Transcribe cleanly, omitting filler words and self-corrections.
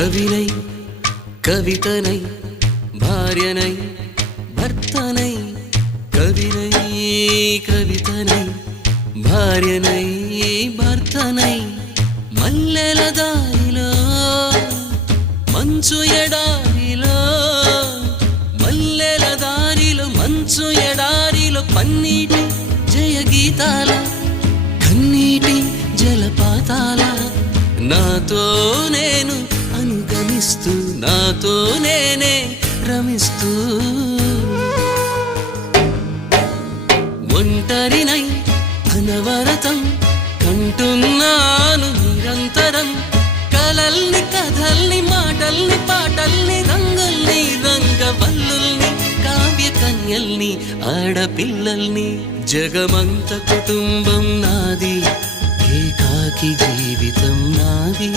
కవినై కవితనై భార్యనై భర్తనై కవినై కవితనై భార్యనై భర్తనై మల్లెల దారిలో మంచు ఎడారిలో మల్లెల దారిలో మంచు ఎడారిలో పన్నీటి జయ గీతాల కన్నీటి జలపాతాల నాతో నేను అనుగమిస్తూ నాతో నేనే రమిస్తూ ఒంటరినై అనవరతం కంటున్నాను నిరంతరం కలల్ని కథల్ని మాటల్ని పాటల్ని రంగుల్ని రంగవల్లుల్ని కావ్య కన్యల్ని ఆడపిల్లల్ని జగమంత కుటుంబం నాది ఏకాకి జీవితం నాది